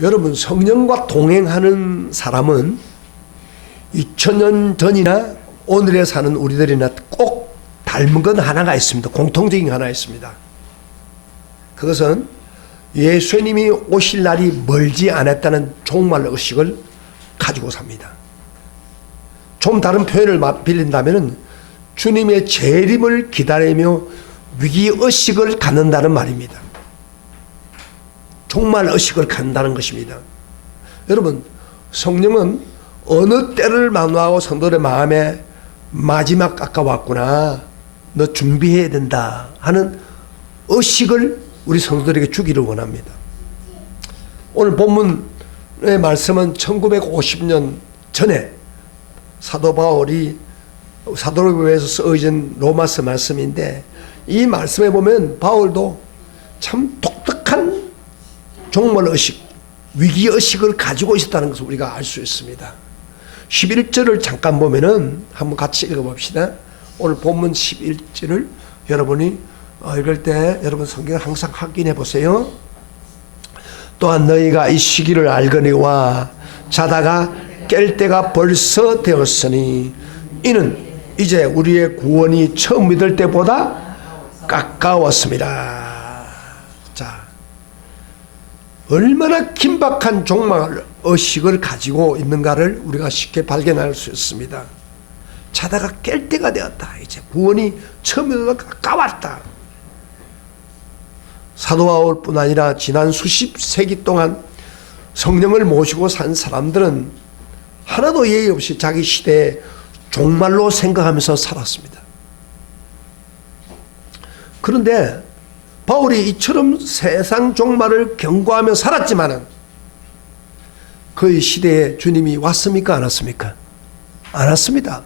여러분, 성령과 동행하는 사람은 2000년 전이나 오늘에 사는 우리들이나 꼭 닮은 건 하나가 있습니다. 공통적인 하나 있습니다. 그것은 예수님이 오실 날이 멀지 않았다는 종말 의식을 가지고 삽니다. 좀 다른 표현을 빌린다면 주님의 재림을 기다리며 위기의식을 갖는다는 말입니다. 종말 의식을 갖는다는 것입니다. 여러분, 성령은 어느 때를 만나고 성도의 마음에 마지막 가까웠구나, 너 준비해야 된다 하는 의식을 우리 성도들에게 주기를 원합니다. 오늘 본문의 말씀은 1950년 전에 사도 바울이 사도행전에서 써진 로마서 말씀인데, 이 말씀에 보면 바울도 참 독특한 종말의식, 위기의식을 가지고 있었다는 것을 우리가 알 수 있습니다. 11절을 잠깐 보면은 한번 같이 읽어봅시다. 오늘 본문 11절을 여러분이 읽을 때 여러분 성경을 항상 확인해 보세요. 또한 너희가 이 시기를 알거니와 자다가 깰 때가 벌써 되었으니 이는 이제 우리의 구원이 처음 믿을 때보다 가까웠습니다. 자, 얼마나 긴박한 종말 의식을 가지고 있는가를 우리가 쉽게 발견할 수 있습니다. 자다가 깰 때가 되었다. 이제 구원이 처음 믿을 때보다 가까웠다. 사도 바울뿐 아니라 지난 수십 세기 동안 성령을 모시고 산 사람들은 하나도 예의 없이 자기 시대에 종말로 생각하면서 살았습니다. 그런데 바울이 이처럼 세상 종말을 경고하며 살았지만은 그의 시대에 주님이 왔습니까? 안 왔습니까? 안 왔습니다.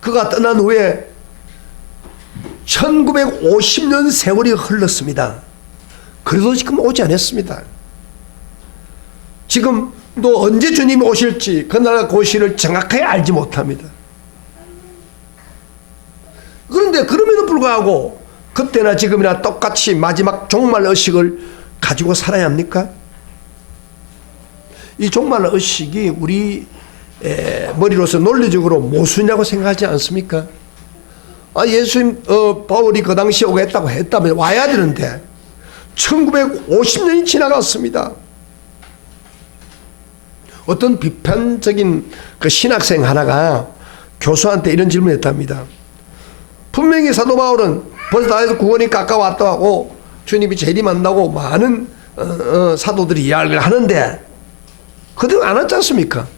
그가 떠난 후에 1950년 세월이 흘렀습니다. 그래도 지금 오지 않았습니다. 지금 또 언제 주님이 오실지 그날 그 시를 정확하게 알지 못합니다. 그런데 그럼에도 불구하고 그때나 지금이나 똑같이 마지막 종말 의식을 가지고 살아야 합니까? 이 종말 의식이 우리 머리로서 논리적으로 모순이라고 생각하지 않습니까? 예수님 바울이 그 당시에 오겠다고 했다면 와야 되는데 1950년이 지나갔습니다. 어떤 비판적인 그 신학생 하나가 교수한테 이런 질문을 했답니다. 분명히 사도 바울은 벌써 다 해서 구원이 가까웠다고 주님이 재림한다고 많은 사도들이 이야기를 하는데 그대로 안 왔지 않습니까?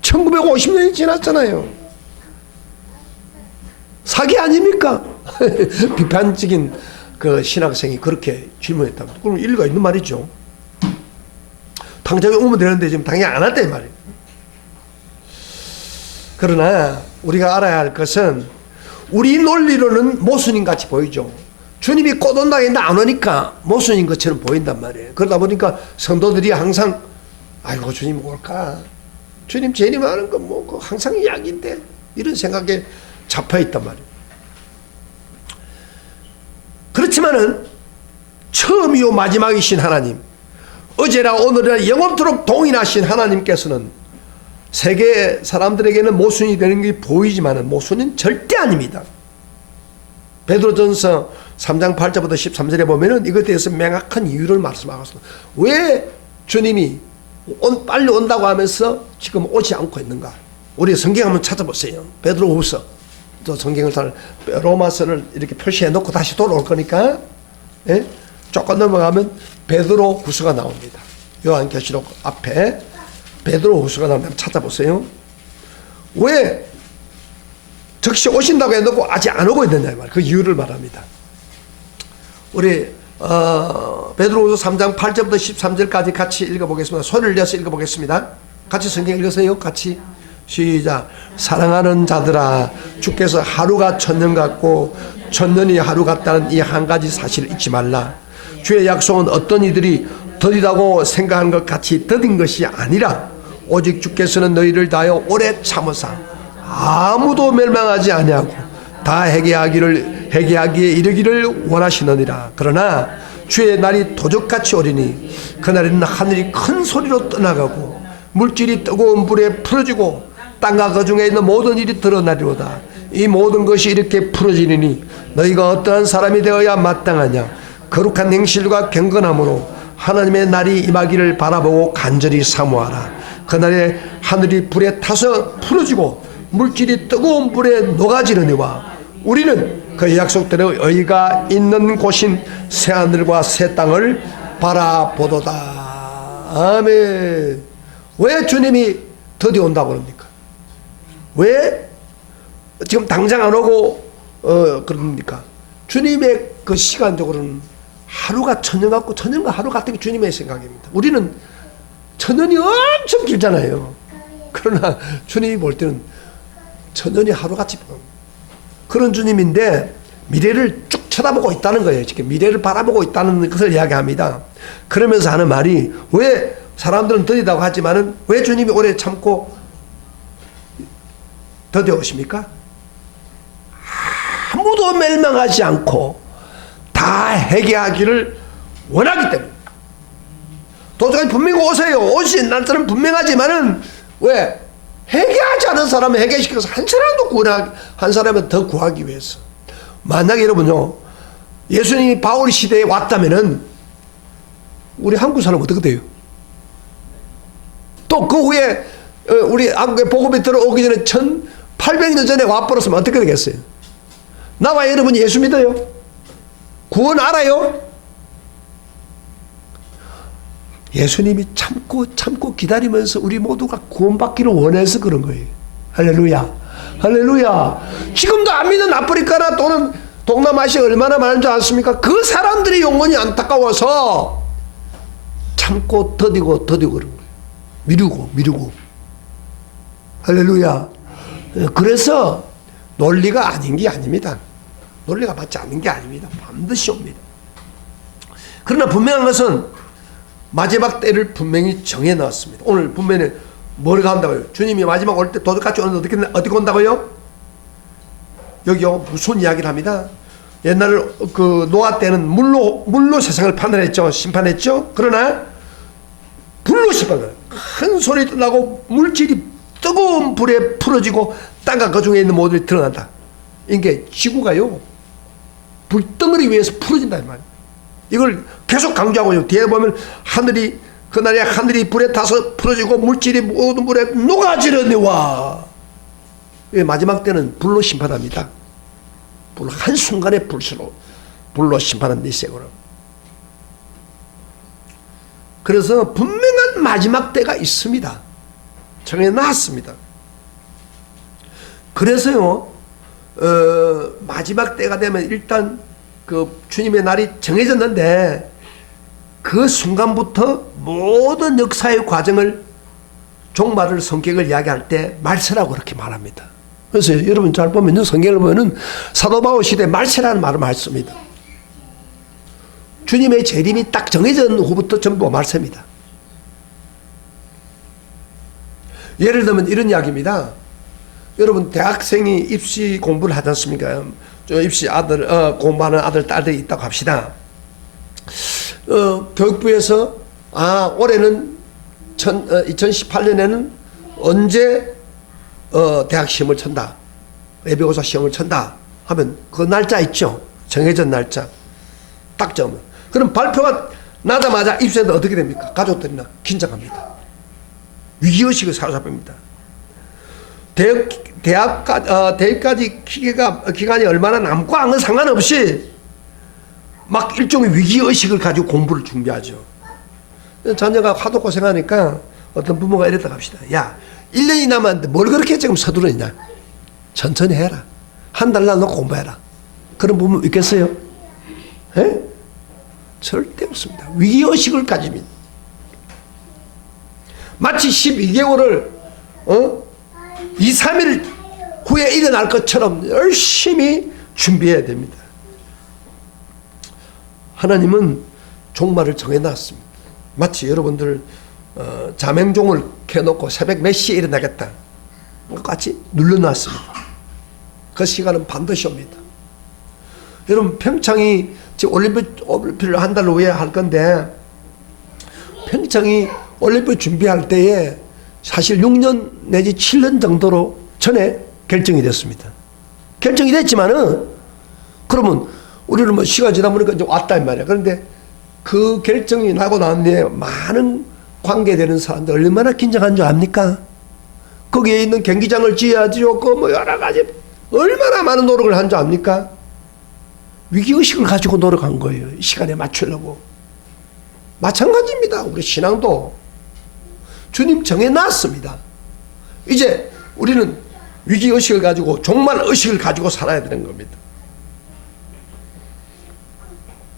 1950년이 지났잖아요. 사기 아닙니까? 비판적인 그 신학생이 그렇게 질문했답니다. 그럼 일리가 있는 말이죠. 당장에 오면 되는데 지금 당연히 안 왔다 이 말이에요. 그러나 우리가 알아야 할 것은 우리 논리로는 모순인 같이 보이죠. 주님이 곧 온다 했는데 안 오니까 모순인 것처럼 보인단 말이에요. 그러다 보니까 성도들이 항상 아이고 주님 올까? 주님 재림하는 건 뭐 항상 이야기인데 이런 생각에 잡혀 있단 말이에요. 그렇지만은 처음이요 마지막이신 하나님, 어제나 오늘이나 영원토록 동일하신 하나님께서는 세계 사람들에게는 모순이 되는 게 보이지만은 모순은 절대 아닙니다. 베드로전서 3장 8절부터 13절에 보면은 이것에 대해서 명확한 이유를 말씀하고 있습니다. 왜 주님이 빨리 온다고 하면서 지금 오지 않고 있는가? 우리 성경 한번 찾아보세요. 베드로후서, 또 성경을 로마서를 이렇게 표시해 놓고 다시 돌아올 거니까, 예? 조금 넘어가면 베드로후서가 나옵니다. 요한계시록 앞에 베드로후서가 나오면 찾아보세요. 왜 즉시 오신다고 해놓고 아직 안 오고 있느냐 말이에요. 그 이유를 말합니다. 우리 베드로후서 3장 8절부터 13절까지 같이 읽어보겠습니다. 소리를 내서 읽어보겠습니다. 같이 성경 읽으세요. 같이 시작. 사랑하는 자들아, 주께서 하루가 천년 같고 천년이 하루 같다는 이 한 가지 사실을 잊지 말라. 주의 약속은 어떤 이들이 더디다고 생각하는 것 같이 더딘 것이 아니라 오직 주께서는 너희를 다하여 오래 참으사 아무도 멸망하지 아니하고 다 회개하기에 이르기를 원하시느니라. 그러나 주의 날이 도적같이 오리니 그날에는 하늘이 큰 소리로 떠나가고 물질이 뜨거운 불에 풀어지고 땅과 그 중에 있는 모든 일이 드러나리로다. 이 모든 것이 이렇게 풀어지리니 너희가 어떠한 사람이 되어야 마땅하냐. 거룩한 행실과 경건함으로 하나님의 날이 임하기를 바라보고 간절히 사모하라. 그날에 하늘이 불에 타서 풀어지고 물질이 뜨거운 불에 녹아지려니와 우리는 그 약속대로 의가 있는 곳인 새하늘과 새 땅을 바라보도다. 아멘. 왜 주님이 드디어 온다고 그럽니까? 왜 지금 당장 안 오고 그럽니까? 주님의 그 시간적으로는 하루가 천년 같고 천년과 하루 같은 게 주님의 생각입니다. 우리는 천년이 엄청 길잖아요. 그러나 주님이 볼 때는 천년이 하루같이 그런 주님인데 미래를 쭉 쳐다보고 있다는 거예요. 지금 미래를 바라보고 있다는 것을 이야기합니다. 그러면서 하는 말이 왜 사람들은 더디다고 하지만은 왜 주님이 오래 참고 더뎌 오십니까? 아무도 멸망하지 않고 다 회개하기를 원하기 때문에. 도저히 분명히 오세요. 오신 날짜는 분명하지만은 왜? 회개하지 않은 사람을 회개시켜서 한 사람도 한 사람을 더 구하기 위해서. 만약에 여러분요, 예수님이 바울 시대에 왔다면은 우리 한국 사람 어떻게 돼요? 또 그 후에 우리 한국에 복음이 들어오기 전에 1800년 전에 와버렸으면 어떻게 되겠어요? 나와 여러분이 예수 믿어요? 구원 알아요? 예수님이 참고 기다리면서 우리 모두가 구원받기를 원해서 그런 거예요. 할렐루야. 할렐루야. 지금도 안 믿는 아프리카나 또는 동남아시아 얼마나 많은 줄 아십니까? 그 사람들이 영혼이 안타까워서 참고 더디고 그런 거예요. 미루고. 할렐루야. 그래서 논리가 아닌 게 아닙니다. 논리가 맞지 않는 게 아닙니다. 반드시 옵니다. 그러나 분명한 것은 마지막 때를 분명히 정해 넣었습니다. 오늘 분명히 뭐를 한다고요? 주님이 마지막 올 때 도둑같이 오는데 어떻게 온다고요? 여기요 무슨 이야기를 합니다. 옛날 그 노아 때는 물로 세상을 판단했죠. 심판했죠. 그러나 불로 심판을 큰 소리 나고 물질이 뜨거운 불에 풀어지고 땅과 그 중에 있는 모든 일이 드러난다. 이게 지구가요 불덩어리 위에서 풀어진다 이 말이에요. 이걸 계속 강조하고요. 뒤에 보면 그날에 하늘이 불에 타서 풀어지고 물질이 모든 불에 녹아지려니와. 마지막 때는 불로 심판합니다. 한순간에 불로 심판한다 이 세고로. 그래서 분명한 마지막 때가 있습니다. 정해놨습니다. 그래서요 마지막 때가 되면 일단 그 주님의 날이 정해졌는데 그 순간부터 모든 역사의 과정을 종말을 성격을 이야기할 때 말세라고 그렇게 말합니다. 그래서 여러분 잘 보면 성경을 보면은 사도 바울 시대 말세라는 말을 많이 씁니다. 주님의 재림이 딱 정해진 후부터 전부 말세입니다. 예를 들면 이런 이야기입니다. 여러분 대학생이 입시 공부를 하지 않습니까? 입시 공부하는 아들 딸들이 있다고 합시다. 교육부에서 올해는 2018년에는 언제 대학 시험을 친다, 예비고사 시험을 친다 하면 그 날짜 있죠. 정해진 날짜 딱 정하면. 그럼 발표가 나자마자 입시에도 어떻게 됩니까? 가족들이나 긴장합니다. 위기의식을 사로잡힙니다. 대학까지 기간이 얼마나 남고 하는 상관없이 막 일종의 위기의식을 가지고 공부를 준비하죠. 자녀가 하도 고생하니까 어떤 부모가 이랬다고 합시다. 야, 1년이 남았는데 뭘 그렇게 지금 서두르냐. 천천히 해라. 한 달 나눠 공부해라. 그런 부모 있겠어요? 에? 절대 없습니다. 위기의식을 가집니다. 마치 12개월을 2, 3일 후에 일어날 것처럼 열심히 준비해야 됩니다. 하나님은 종말을 정해놨습니다. 마치 여러분들 자명종을 켜놓고 새벽 몇 시에 일어나겠다 같이 눌러놨습니다. 그 시간은 반드시 옵니다. 여러분 평창이 지금 올림픽을 한 달 후에 할 건데 평창이 올림픽 준비할 때에 사실 6년 내지 7년 정도로 전에 결정이 됐습니다. 결정이 됐지만은 그러면 우리는 뭐 시간 지나 보니까 이제 왔다 이 말이야. 그런데 그 결정이 나고 난 뒤에 많은 관계되는 사람들 얼마나 긴장한 줄 압니까? 거기에 있는 경기장을 지어야지요. 그 뭐 여러 가지 얼마나 많은 노력을 한 줄 압니까? 위기의식을 가지고 노력한 거예요. 이 시간에 맞추려고. 마찬가지입니다. 우리 신앙도 주님 정해놨습니다. 이제 우리는 위기의식을 가지고 종말의식을 가지고 살아야 되는 겁니다.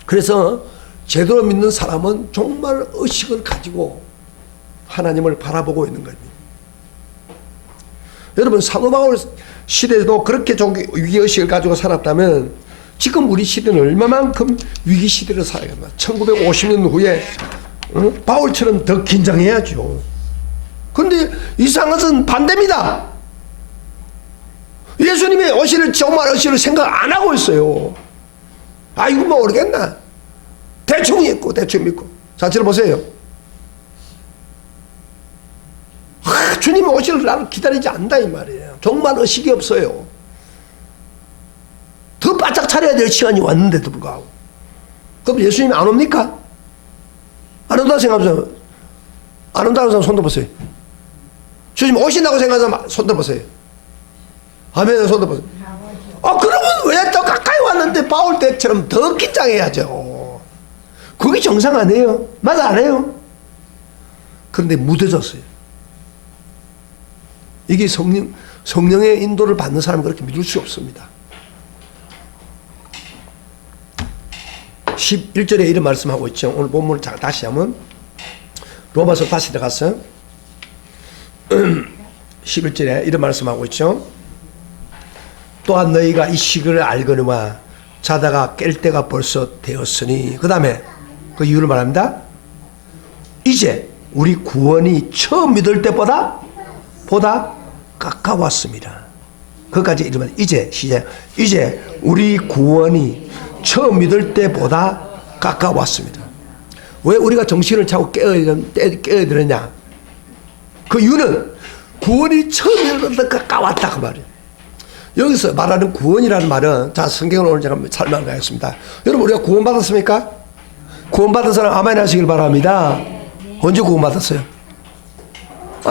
그래서 제대로 믿는 사람은 종말의식을 가지고 하나님을 바라보고 있는 겁니다. 여러분 사도 바울 시대에도 그렇게 위기의식을 가지고 살았다면 지금 우리 시대는 얼마만큼 위기 시대를 살아야겠나. 1950년 후에 바울처럼 더 긴장해야죠. 그런데 이상한 것은 반대입니다. 예수님의 오시를 종말의식을 생각 안 하고 있어요. 아 이거 뭐 모르겠나. 대충 믿고 대충 믿고. 자 들어보세요. 주님의 오시를 나를 기다리지 않는다 이 말이에요. 종말의식이 없어요. 더 바짝 차려야 될 시간이 왔는데도 불구하고. 그럼 예수님이 안 옵니까? 안 온다고 생각하면서 안 온다고 생각하면 손 들어보세요. 주님 오신다고 생각하면 손 들어보세요. 아멘. 손 들어보세요. 그러면 왜 또 가까이 왔는데 바울 때처럼 더 긴장해야죠. 그게 정상 아니에요? 맞아 안 해요? 그런데 무뎌졌어요. 이게 성령의 인도를 받는 사람은 그렇게 믿을 수 없습니다. 11절에 이런 말씀하고 있죠. 오늘 본문을 다시 하면 로마서 다시 들어갔어요. 11절에 이런 말씀하고 있죠. 또한 너희가 이 시기를 알거니와 자다가 깰 때가 벌써 되었으니 그 다음에 그 이유를 말합니다. 이제 우리 구원이 처음 믿을 때보다 가까웠습니다. 그까지 이러면 이제 시작. 이제 우리 구원이 처음 믿을 때보다 가까웠습니다. 왜 우리가 정신을 차고 깨어야 되느냐? 그 이유는 구원이 처음 믿을 때보다 가까웠다 그 말이에요. 여기서 말하는 구원이라는 말은 자 성경을 오늘 제가 설명을 하겠습니다. 여러분 우리가 구원 받았습니까? 구원 받은 사람 아멘 하시길 바랍니다. 언제 구원 받았어요?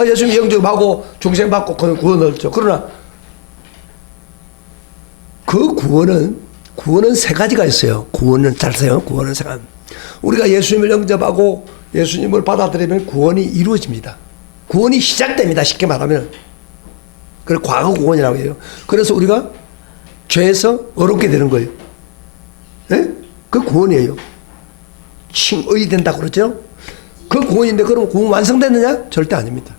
예수님 영접하고 중생 받고 그는 구원을 얻죠. 그러나 그 구원은 세 가지가 있어요. 구원은 잘 세요. 구원은 세 가지. 우리가 예수님을 영접하고 예수님을 받아들이면 구원이 이루어집니다. 구원이 시작됩니다. 쉽게 말하면. 그걸 과거 구원이라고 해요. 그래서 우리가 죄에서 어렵게 되는 거예요. 네? 그 구원이에요. 칭의 된다고 그러죠. 그 구원인데 그럼 구원 완성됐느냐? 절대 아닙니다.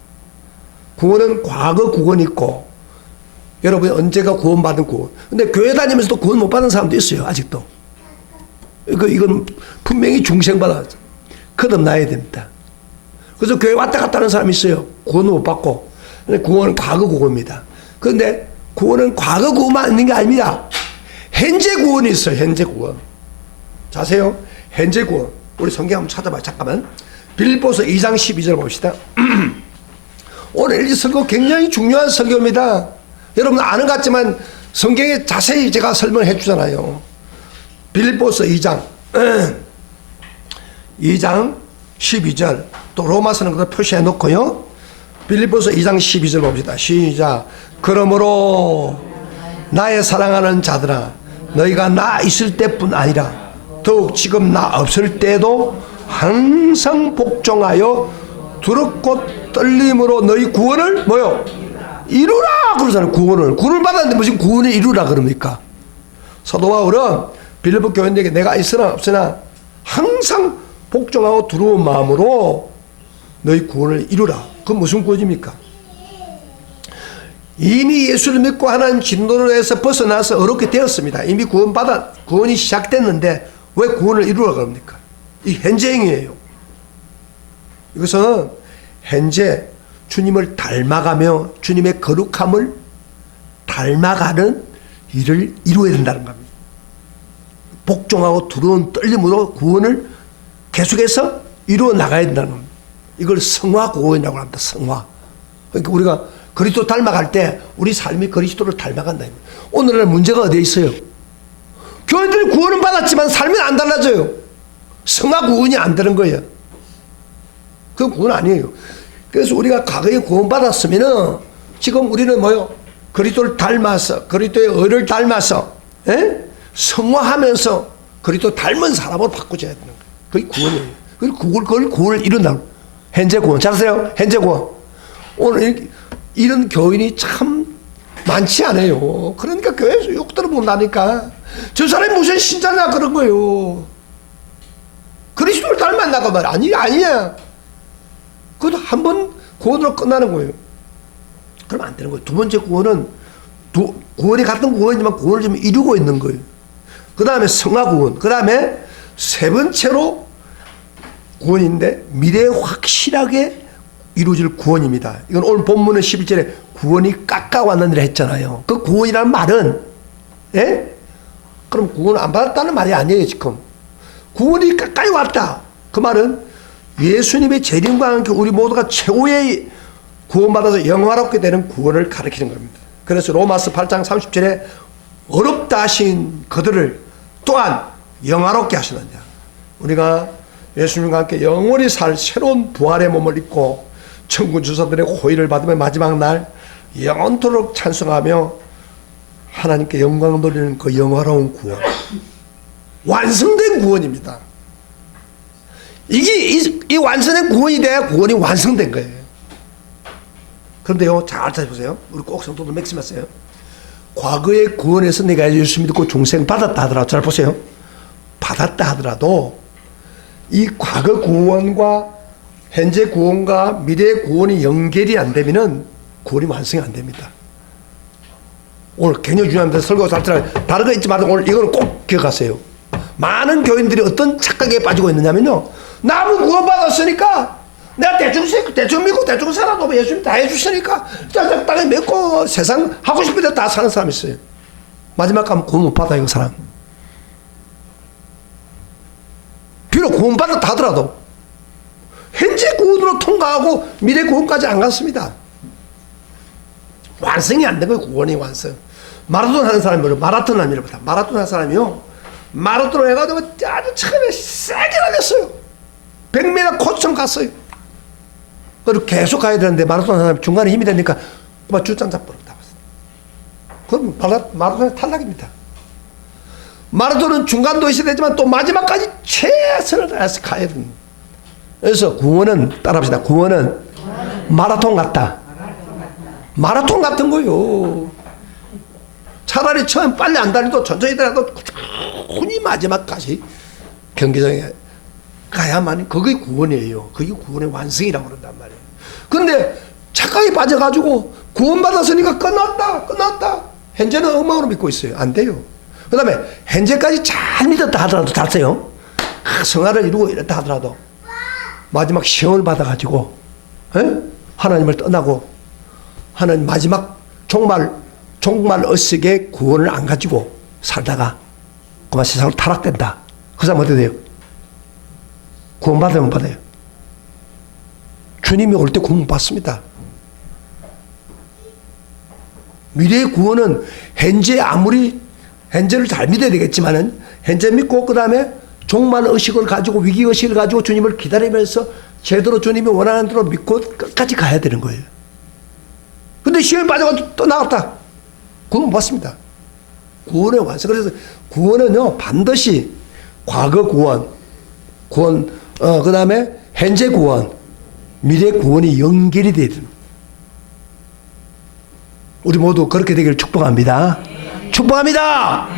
구원은 과거 구원이 있고 여러분이 언제가 구원받은 구원. 근데 교회 다니면서도 구원 못 받은 사람도 있어요. 아직도. 이건 분명히 중생받아 거듭나야 됩니다. 그래서 교회 왔다 갔다 하는 사람이 있어요. 구원을 못 받고. 근데 구원은 과거 구원입니다. 그런데 구원은 과거 구원만 있는 게 아닙니다. 현재 구원이 있어요. 현재 구원. 자세요. 현재 구원. 우리 성경 한번 찾아봐요. 잠깐만. 빌립보서 2장 12절 봅시다. 오늘 이 설교 굉장히 중요한 설교입니다. 여러분 아는 것 같지만 성경에 자세히 제가 설명해 주잖아요. 빌립보서 2장 12절 또 로마서는 그거 표시해 놓고요. 빌립보서 2장 12절 봅시다. 시작. 그러므로 나의 사랑하는 자들아 너희가 나 있을 때뿐 아니라 더욱 지금 나 없을 때도 항상 복종하여 두렵고 떨림으로 너희 구원을 뭐요? 이루라 그러잖아요. 구원을 받았는데 무슨 구원을 이루라 그럽니까? 사도 바울은 빌립보 교인들에게 내가 있으나 없으나 항상 복종하고 두려운 마음으로 너희 구원을 이루라. 그건 무슨 구원입니까? 이미 예수를 믿고 하나님 진노에서 벗어나서 어렵게 되었습니다. 이미 구원이 시작됐는데 왜 구원을 이루라 그럽니까? 이 현재행위예요. 이것은 현재 주님을 닮아가며 주님의 거룩함을 닮아가는 일을 이루어야 된다는 겁니다. 복종하고 두려운 떨림으로 구원을 계속해서 이루어 나가야 된다는 겁니다. 이걸 성화 구원이라고 합니다. 성화. 그러니까 우리가 그리스도 닮아갈 때 우리 삶이 그리스도를 닮아간다. 오늘날 문제가 어디에 있어요? 교인들이 구원은 받았지만 삶이 안 달라져요. 성화 구원이 안 되는 거예요. 그건 구원 아니에요. 그래서 우리가 과거에 구원 받았으면은 지금 우리는 뭐요? 그리스도를 닮아서 그리스도의 의를 닮아서 성화하면서 그리스도 닮은 사람으로 바꾸셔야 되는 거예요. 그게 구원이에요. 그걸 구원을 이룬다고. 현재 구원. 잘 아세요? 현재 구원. 오늘 이런 교인이 참 많지 않아요. 그러니까 교회에서 욕 들어본다니까. 저 사람이 무슨 신자냐 그런 거예요. 그리스도를 닮았나가 말 아니야. 그것도 한 번 구원으로 끝나는 거예요. 그러면 안 되는 거예요. 두 번째 구원은 구원이 같은 구원이지만 구원을 좀 이루고 있는 거예요. 그 다음에 성화 구원. 그 다음에 세 번째로 구원인데 미래에 확실하게 이루어질 구원입니다. 이건 오늘 본문은 11절에 구원이 깎아왔느니라 했잖아요. 그 구원이라는 말은 그럼 구원 안 받았다는 말이 아니에요. 지금 구원이 가까이 왔다. 그 말은 예수님의 재림과 함께 우리 모두가 최고의 구원받아서 영화롭게 되는 구원을 가리키는 겁니다. 그래서 로마서 8장 30절에 어렵다 하신 그들을 또한 영화롭게 하시느냐. 우리가 예수님과 함께 영원히 살 새로운 부활의 몸을 입고 천군 주사들의 호의를 받으며 마지막 날 영원토록 찬송하며 하나님께 영광을 돌리는 그 영화로운 구원. 완성된 구원입니다. 이 완성된 구원이 돼야 구원이 완성된 거예요. 그런데요, 잘 보세요. 우리 꼭 성도들 맥심하세요. 과거의 구원에서 내가 예수 믿고 중생 받았다 하더라도, 잘 보세요. 받았다 하더라도 이 과거 구원과 현재 구원과 미래의 구원이 연결이 안 되면은 구원이 완성이 안 됩니다. 오늘 굉장히 중요합니다. 설교 잘 들어요. 다른 거 잊지 말고 오늘 이거는 꼭 기억하세요. 많은 교인들이 어떤 착각에 빠지고 있느냐면요. 나무 구원 받았으니까 내가 대충 믿고 대충 살아도 예수님 다 해주시니까 땅에 믿고 세상 하고 싶은 데 다 사는 사람이 있어요. 마지막 가면 구원 못 받아요. 그 사람. 비록 구원 받았다 하더라도 현재 구원으로 통과하고 미래 구원까지 안 갔습니다. 완성이 안 된 거예요. 구원이 완성. 마라톤 하는 사람이 뭐죠? 마라톤 하는 일보다 마라톤 하는 사람이요. 마라톤을 해가지고 아주 처음에 세게 달렸어요. 100m 코스처럼 갔어요. 그리고 계속 가야 되는데 마라톤 하는 사람이 중간에 힘이 되니까 그만 주장 잡버려. 그럼 마라톤의 탈락입니다. 마라톤은 중간도 있어야 되지만 또 마지막까지 최선을 다해서 가야 됩니다. 그래서 구원은 따라합시다. 구원은 마라톤 같다. 마라톤 같은 거요. 차라리 처음 빨리 안 달려도 천천히 달려도 꾸준히 마지막까지 경기장에 가야만 그게 구원이에요. 그게 구원의 완성이라고 그런단 말이에요. 근데 착각에 빠져가지고 구원받았으니까 끝났다. 현재는 엉망으로 믿고 있어요. 안 돼요. 그 다음에 현재까지 잘 믿었다 하더라도 달세요. 성화를 이루고 이랬다 하더라도 마지막 시험을 받아가지고 하나님을 떠나고 하는 마지막 종말 의식의 구원을 안 가지고 살다가 그만 세상으로 타락된다. 그 사람 어떻게 돼요? 구원 받아요, 못 받아요? 주님이 올 때 구원 못 받습니다. 미래의 구원은 현재를 잘 믿어야 되겠지만은 현재 믿고 그 다음에 종말 의식을 가지고 위기 의식을 가지고 주님을 기다리면서 제대로 주님이 원하는 대로 믿고 끝까지 가야 되는 거예요. 근데 시험에 빠져가지고 또 나갔다. 구원 못 받습니다. 구원의 완성. 그래서 구원은요 반드시 과거 구원, 그 다음에 현재 구원, 미래 구원이 연결이 돼야 됩니다. 우리 모두 그렇게 되기를 축복합니다. 축복합니다.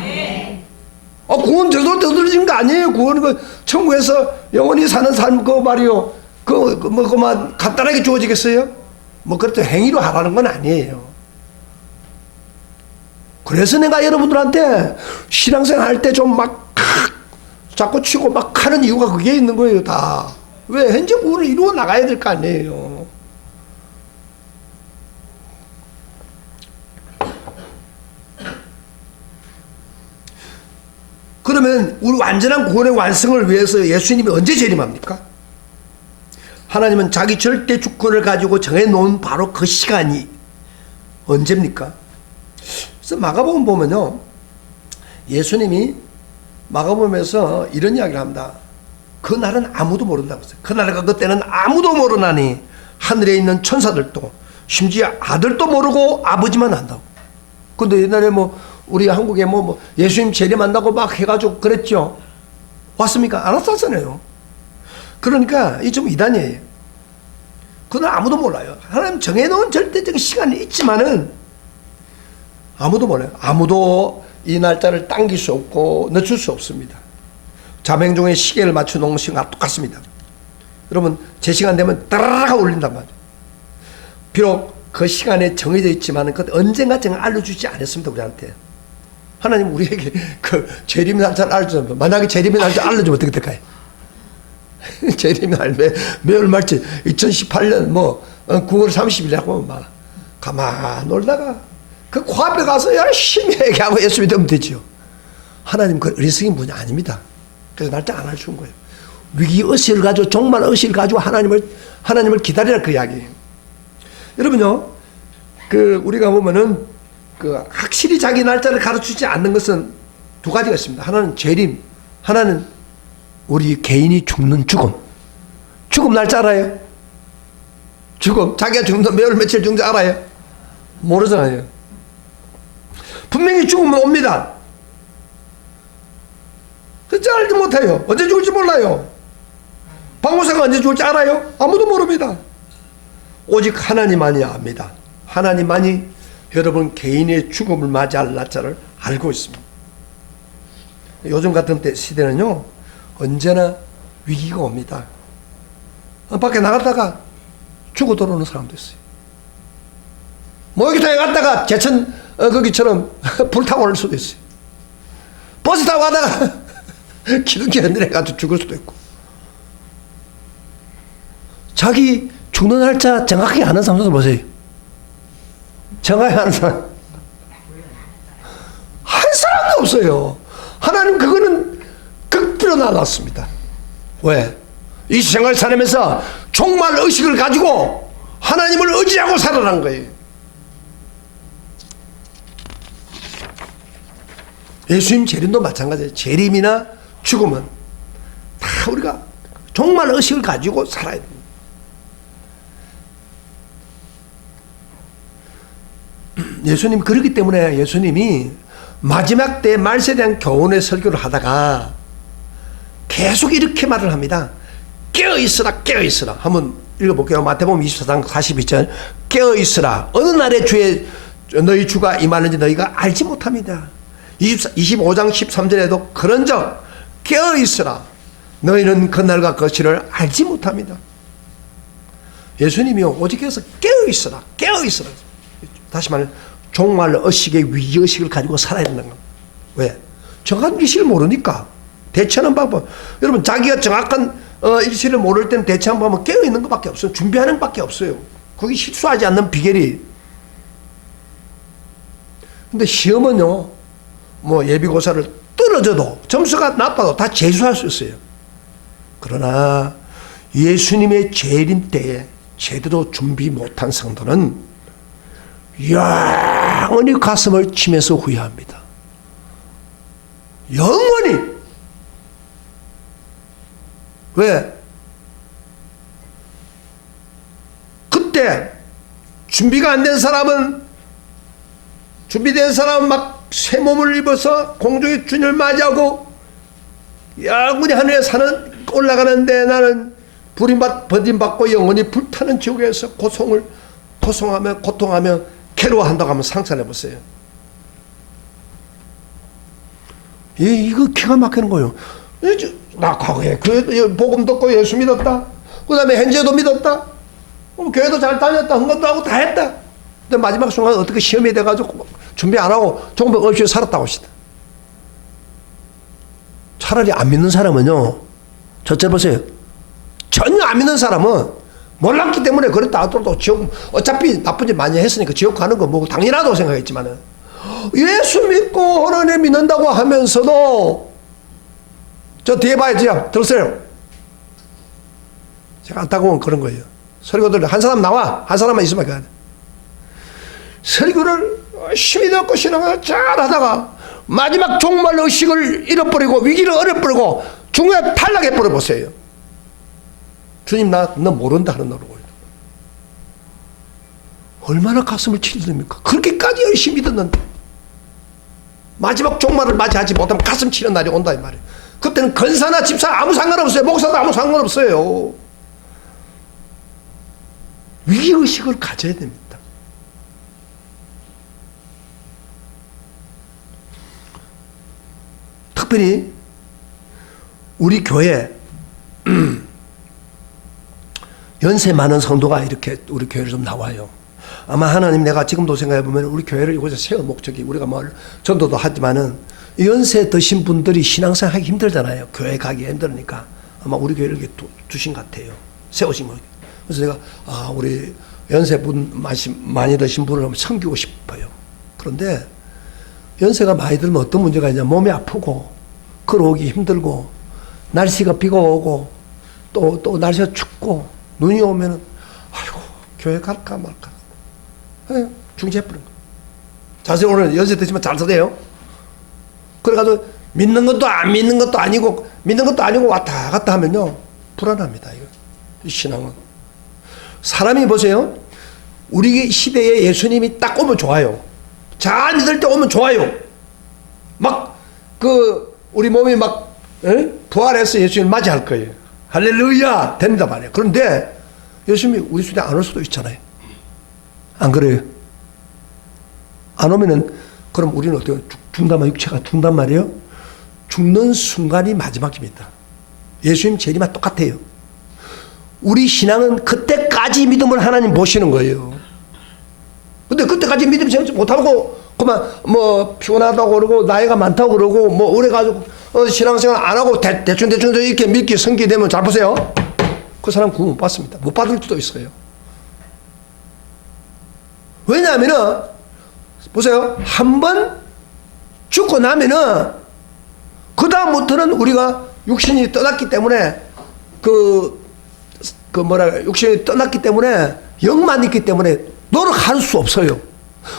구원 저절로 얻어지는 거 아니에요. 구원은 그 천국에서 영원히 사는 삶 그 말이요. 그만 간단하게 주어지겠어요? 그렇게 행위로 하라는 건 아니에요. 그래서 내가 여러분들한테 신앙생활 할 때 좀 막 자꾸 치고 막 하는 이유가 그게 있는 거예요. 다. 왜? 현재 구원을 이루어 나가야 될 거 아니에요. 그러면 우리 완전한 구원의 완성을 위해서 예수님이 언제 재림합니까? 하나님은 자기 절대 주권을 가지고 정해놓은 바로 그 시간이 언제입니까? 그래서 마가복음 보면요, 예수님이 마가복음에서 이런 이야기를 합니다. 그 날은 아무도 모른다고 했어요. 그 날과 그때는 아무도 모르나니 하늘에 있는 천사들도 심지어 아들도 모르고 아버지만 안다고. 근데 옛날에 뭐 우리 한국에 뭐 예수님 재림한다고 막 해가지고 그랬죠. 왔습니까? 안 왔었잖아요. 그러니까 이 좀 이단이에요. 그날 아무도 몰라요. 하나님 정해놓은 절대적인 시간이 있지만은 아무도 몰라요. 아무도 이 날짜를 당길 수 없고 늦출 수 없습니다. 자명종의 시계를 맞춰 놓은 시간과 똑같습니다. 여러분, 제 시간 되면 따라라가 울린단 말이에요. 비록 그 시간에 정해져 있지만 그 언젠가 정말 알려주지 않았습니다. 우리한테. 하나님 우리에게 그 재림 날짜를 알려주면, 만약에 재림의 날짜 알려주면 어떻게 될까요? 재림의 날 매 얼마지? 2018년 9월 30일이라고 막 가만 놀다가 그 코앞에 가서 열심히 얘기하고 예수 믿으면 되죠. 하나님 그 어리석인 분이 아닙니다. 그래서 날짜 안 알려준 거예요. 위기 의식을 가지고, 종말 의식을 가지고 하나님을 기다리라 그 이야기예요. 여러분요, 우리가 보면은 확실히 자기 날짜를 가르치지 않는 것은 두 가지가 있습니다. 하나는 재림, 하나는 우리 개인이 죽는 죽음. 죽음 날짜 알아요? 죽음, 자기가 죽는 몇 월 며칠 죽는지 알아요? 모르잖아요. 분명히 죽으면 옵니다. 진짜 알지 못해요. 언제 죽을지 몰라요. 박모사가 언제 죽을지 알아요? 아무도 모릅니다. 오직 하나님만이 압니다. 하나님만이 여러분 개인의 죽음을 맞이할 날짜를 알고 있습니다. 요즘 같은 시대는요, 언제나 위기가 옵니다. 밖에 나갔다가 죽어 들어오는 사람도 있어요. 모욕탕에 갔다가 제천 거기처럼 불타고 올 수도 있어요. 버스 타고 가다가 기둥기 흔들려가지고 죽을 수도 있고. 자기 죽는 날짜 정확하게 아는 사람들 보세요. 정확히 아는 사람 한 사람도 없어요. 하나님 그거는 극비로 나눴습니다. 왜? 이 생활 살면서 종말 의식을 가지고 하나님을 의지하고 살아난 거예요. 예수님 재림도 마찬가지예요. 재림이나 죽음은 다 우리가 종말 의식을 가지고 살아야 됩니다. 예수님, 그렇기 때문에 예수님이 마지막 때 말세에 대한 교훈의 설교를 하다가 계속 이렇게 말을 합니다. 깨어있으라, 깨어있으라. 한번 읽어볼게요. 마태복음 24장 42절. 깨어있으라. 어느 날에 너희 주가 임하는지 너희가 알지 못합니다. 25장 13절에도 그런즉 깨어있으라. 너희는 그날과 그 시를 알지 못합니다. 예수님이요, 오직해서 깨어있으라, 깨어있으라. 다시 말해, 종말 의식의 위기의식을 가지고 살아야 된다는 겁니다. 왜? 정확한 일시를 모르니까. 대처하는 방법. 여러분, 자기가 정확한 일시를 모를 때는 대처하는 방법은 깨어있는 것밖에 없어요. 준비하는 것밖에 없어요. 그게 실수하지 않는 비결이. 근데 시험은요, 예비고사를 떨어져도 점수가 나빠도 다 재수할 수 있어요. 그러나 예수님의 재림 때에 제대로 준비 못한 성도는 영원히 가슴을 치면서 후회합니다. 영원히. 왜? 그때 준비가 안 된 사람은, 준비된 사람은 막 새 몸을 입어서 공중에 주님을 맞이하고 영원히 하늘에 사는, 올라가는데 나는 버림받고 영원히 불타는 지옥에서 고통하며 괴로워한다고 하면 상상해 보세요. 이거 기가 막히는 거예요. 나 과거에 복음 듣고 예수 믿었다. 그 다음에 현재도 믿었다. 교회도 잘 다녔다. 헌금도 하고 다 했다. 근데 마지막 순간 어떻게 시험이 돼가지고 준비 안 하고 종벽 없이 살았다고 하시다. 차라리 안 믿는 사람은요, 저째 보세요. 전혀 안 믿는 사람은 몰랐기 때문에 그랬다 하더라도 지옥, 어차피 나쁜 짓 많이 했으니까 지옥 가는 거 당연하다고 생각했지만은, 예수 믿고 하나님 믿는다고 하면서도 저 뒤에 봐야지요. 들으세요. 제가 안타까운 그런 거예요. 설교들 한 사람 나와. 한 사람만 있으면 가야 돼. 설교를 열심히 듣고 신앙을 잘 하다가 마지막 종말 의식을 잃어버리고 위기를 얻어버리고 중간에 탈락해버려 보세요. 주님 너 모른다 하는 노릇을. 얼마나 가슴을 치릅니까? 그렇게까지 열심히 듣는데 마지막 종말을 맞이하지 못하면 가슴 치는 날이 온다 이 말이에요. 그때는 권사나 집사 아무 상관없어요. 목사도 아무 상관없어요. 위기의식을 가져야 됩니다. 특별히 우리 교회 연세 많은 성도가 이렇게 우리 교회를 좀 나와요. 아마 하나님 내가 지금도 생각해 보면 우리 교회를 이곳에 세울 목적이 우리가 뭐 전도도 하지만은 연세 드신 분들이 신앙생활 하기 힘들잖아요. 교회 가기 힘들으니까 아마 우리 교회를 이렇게 두신 것 같아요. 세우신 거예요. 그래서 내가 우리 연세분 많이 드신 분을 한번 섬기고 싶어요. 그런데 연세가 많이 들면 어떤 문제가 있냐, 몸이 아프고 걸어오기 힘들고 날씨가 비가 오고 또 날씨가 춥고 눈이 오면은 아이고 교회 갈까 말까 중지해버린 거예요. 자세히 오늘 연세 드시면 잘 서세요. 그래가지고 믿는 것도 안 믿는 것도 아니고 믿는 것도 아니고 왔다 갔다 하면요 불안합니다. 이거 이 신앙은 사람이 보세요. 우리 시대에 예수님이 딱 오면 좋아요. 잘 믿을 때 오면 좋아요. 막 우리 몸이 막 부활해서 예수님을 맞이할 거예요. 할렐루야 된다 말이에요. 그런데 예수님이 우리 시대에 안 올 수도 있잖아요. 안 그래요? 안 오면은 그럼 우리는 어떻게 죽는단 말이에요? 육체가 죽는단 말이에요? 죽는 순간이 마지막입니다. 예수님 재림과 똑같아요. 우리 신앙은 그때까지 믿음을 하나님 보시는 거예요. 근데 그때까지 믿음 생각 못하고 그만 뭐 피곤하다고 그러고 나이가 많다고 그러고 뭐 오래가지고 신앙생활 안 하고 대충 이렇게 믿기 성기되면 잘 보세요. 그 사람 구원 못 받습니다. 못 받을 수도 있어요. 왜냐하면은 보세요. 한번 죽고 나면은 그 다음부터는 우리가 육신이 떠났기 때문에 육신이 떠났기 때문에 영만 있기 때문에 노력할 수 없어요.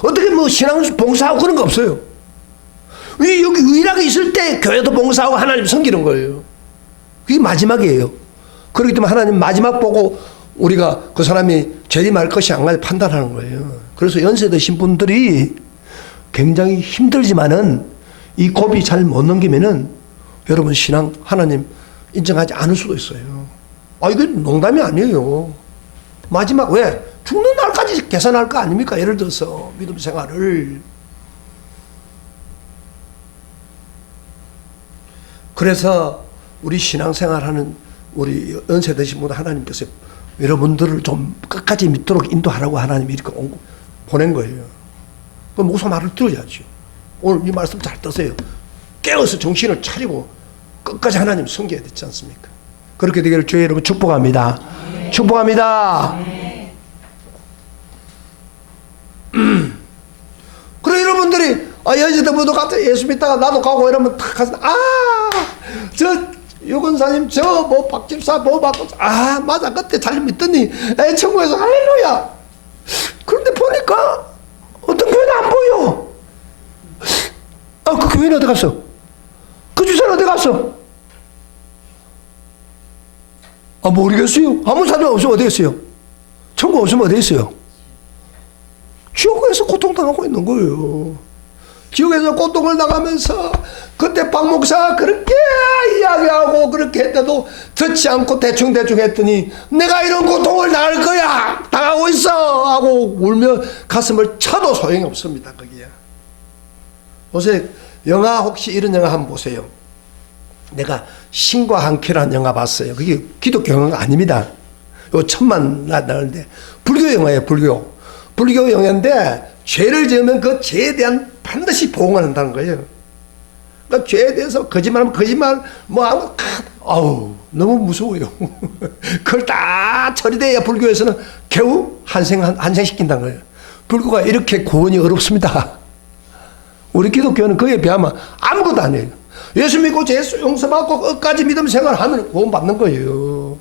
어떻게 뭐 신앙 봉사하고 그런 거 없어요. 여기 유일하게 있을 때 교회도 봉사하고 하나님 섬기는 거예요. 그게 마지막이에요. 그렇기 때문에 하나님 마지막 보고 우리가 그 사람이 재림할 것이 안 가지 판단하는 거예요. 그래서 연세 드신 분들이 굉장히 힘들지만은 이 고비 잘 못 넘기면은 여러분 신앙 하나님 인정하지 않을 수도 있어요. 이건 농담이 아니에요. 마지막 왜? 죽는 날까지 계산할 거 아닙니까? 예를 들어서 믿음 생활을. 그래서 우리 신앙생활하는 우리 연세 드신 분 하나님께서 여러분들을 좀 끝까지 믿도록 인도하라고 하나님이 이렇게 보낸 거예요. 그럼 목사 말을 들어야죠. 오늘 이 말씀 잘 드세요. 깨어서 정신을 차리고 끝까지 하나님 섬겨야 되지 않습니까? 그렇게 되기를 주의 여러분 축복합니다. 네. 축복합니다. 네. 그래 여러분들이 연세대 부도 갔다 예수 믿다가 나도 가고 이러면 탁 가서 저 유건사님 저 뭐 박집사 뭐 받고 맞아 그때 잘 믿더니 천국에서 할렐루야. 그런데 보니까 어떤 교회는 안 보여. 그 교회는 어디 갔어? 그 주사는 어디 갔어? 모르겠어요. 아무 사람 없으면 어디 있어요? 천국 없으면 어디 있어요? 지옥에서 고통당하고 있는 거예요. 지옥에서 고통을 당하면서 그때 박 목사가 그렇게 이야기하고 그렇게 했대도 듣지 않고 대충 했더니 내가 이런 고통을 당할 거야 당하고 있어 하고 울며 가슴을 쳐도 소용이 없습니다. 거기에 보세요. 영화 혹시 이런 영화 한번 보세요. 내가 신과 한캐라는 영화 봤어요. 그게 기독교 영화가 아닙니다. 요 천만 나는데 불교 영화예요. 불교 영화인데 죄를 지으면 그 죄에 대한 반드시 보응을 한다는 거예요. 그러니까 죄에 대해서 거짓말하면 거짓말 너무 무서워요. 그걸 다 처리돼야 불교에서는 겨우 한생시킨다는 거예요. 불교가 이렇게 구원이 어렵습니다. 우리 기독교는 그에 비하면 아무것도 아니에요. 예수 믿고 죄 용서받고 끝까지 믿음 생활하면 구원받는 거예요.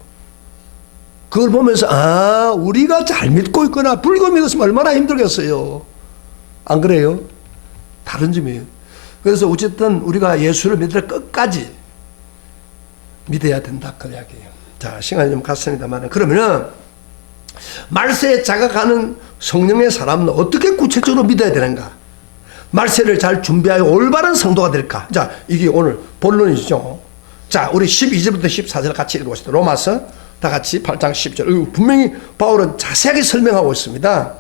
그걸 보면서 아 우리가 잘 믿고 있구나. 불교 믿었으면 얼마나 힘들겠어요. 안 그래요? 다른 점이에요. 그래서 어쨌든 우리가 예수를 믿을 끝까지 믿어야 된다 그 이야기예요. 자 시간이 좀 갔습니다만 그러면은 말세에 자각하는 성령의 사람은 어떻게 구체적으로 믿어야 되는가? 말세를 잘 준비하여 올바른 성도가 될까? 자 이게 오늘 본론이죠. 자 우리 12절부터 14절 같이 읽어봅시다. 로마서 다 같이 8장 10절 분명히 바울은 자세하게 설명하고 있습니다.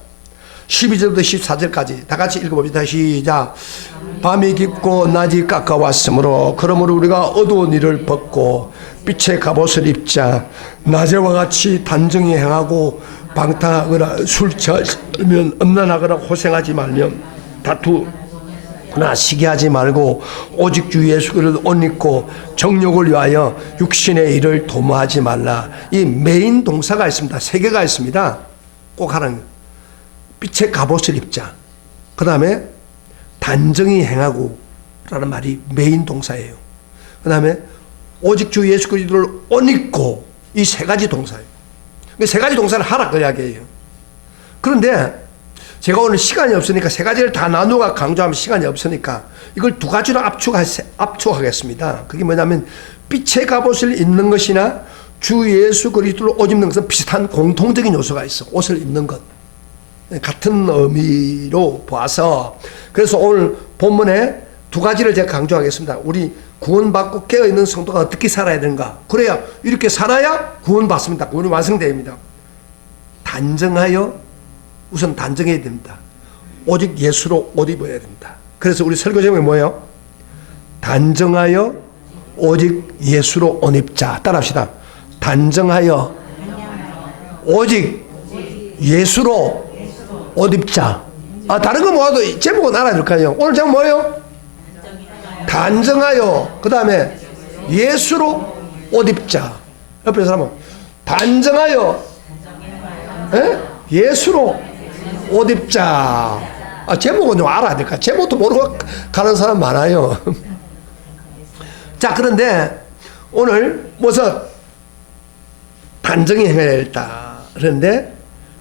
12절부터 14절까지 다 같이 읽어봅시다. 시작. 밤이 깊고 낮이 가까웠으므로 그러므로 우리가 어두운 일을 벗고 빛의 갑옷을 입자. 낮에와 같이 단정히 행하고 방탕하거나 술 취하면 음란하거나 호생하지 말며 다투나 시기하지 말고 오직 주 예수 그리스도를 옷 입고 정욕을 위하여 육신의 일을 도모하지 말라. 이 메인 동사가 있습니다. 세 개가 있습니다. 꼭 하는 빛의 갑옷을 입자. 그 다음에 단정히 행하고 라는 말이 메인 동사예요. 그 다음에 오직 주 예수 그리스도를 옷 입고 이 세 가지 동사예요. 세 가지 동사를 하라 그 이야기예요. 그런데 제가 오늘 시간이 없으니까 세 가지를 다 나누어 강조하면 시간이 없으니까 이걸 두 가지로 압축하겠습니다. 그게 뭐냐면 빛의 갑옷을 입는 것이나 주 예수 그리스도를 옷 입는 것은 비슷한 공통적인 요소가 있어. 옷을 입는 것. 같은 의미로 봐서 그래서 오늘 본문에 두 가지를 제가 강조하겠습니다. 우리 구원받고 깨어있는 성도가 어떻게 살아야 되는가. 그래야 이렇게 살아야 구원받습니다. 구원이 완성됩니다. 단정하여 우선 단정해야 됩니다. 오직 예수로 옷 입어야 됩니다. 그래서 우리 설교 제목이 뭐예요? 단정하여 오직 예수로 옷 입자. 따라합시다. 단정하여 오직 예수로 옷 입자. 아, 다른 거 뭐라도 제목은 알아둘까요? 오늘 제목 뭐예요? 단정하여 그 다음에 예수로 옷 입자. 옆에 사람은 단정하여 예수로 옷 입자. 아, 제목은 좀 알아야 될까? 제목도 모르고 가는 사람 많아요. 자, 그런데 오늘 무슨 단정히 행해야 했다. 그런데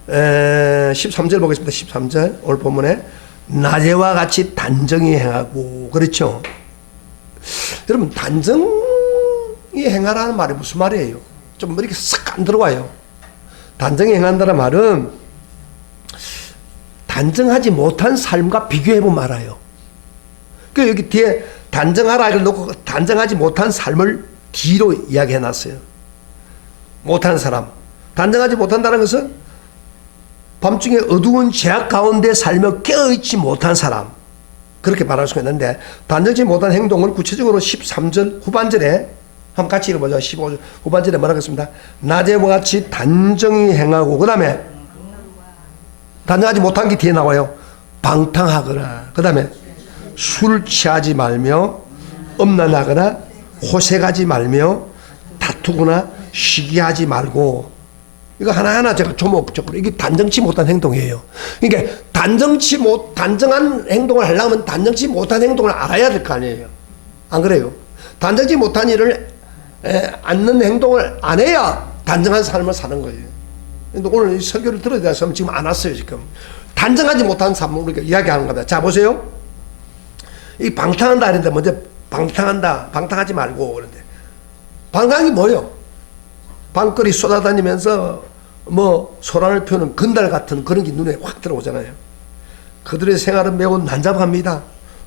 13절 보겠습니다. 13절 오늘 본문에 낮에와 같이 단정히 행하고. 그렇죠? 여러분 단정히 행하라는 말이 무슨 말이에요? 좀 이렇게 싹 안 들어와요. 단정히 행한다는 말은 단정하지 못한 삶과 비교해보면 알아요. 그 여기 뒤에 단정하라 이걸 놓고 단정하지 못한 삶을 뒤로 이야기해놨어요. 못한 사람. 단정하지 못한다는 것은 밤중에 어두운 죄악 가운데 살며 깨어있지 못한 사람. 그렇게 말할 수가 있는데 단정치 못한 행동을 구체적으로 13절 후반절에 한번 같이 읽어보죠. 15절 후반절에 뭐라고 했습니다. 낮에와 같이 단정히 행하고 그 다음에 단정하지 못한 게 뒤에 나와요. 방탕하거나 그 다음에 술 취하지 말며 음란하거나 호색하지 말며 다투거나 시기하지 말고. 이거 하나하나 제가 조목적으로 이게 단정치 못한 행동이에요. 그러니까 단정한 행동을 하려면 단정치 못한 행동을 알아야 될 거 아니에요. 안 그래요? 단정치 못한 일을 않는 행동을 안 해야 단정한 삶을 사는 거예요. 근데 오늘 이 설교를 들어야 돼서 지금 안 왔어요. 지금 단정하지 못한 삶을 우리가 이야기하는 겁니다. 자 보세요. 이 방탕한다 하는데 먼저 방탕하지 말고 그런데 방탕이 뭐예요? 방거리 쏟아다니면서 뭐 소란을 펴는 건달 같은 그런 게 눈에 확 들어오잖아요. 그들의 생활은 매우 난잡합니다.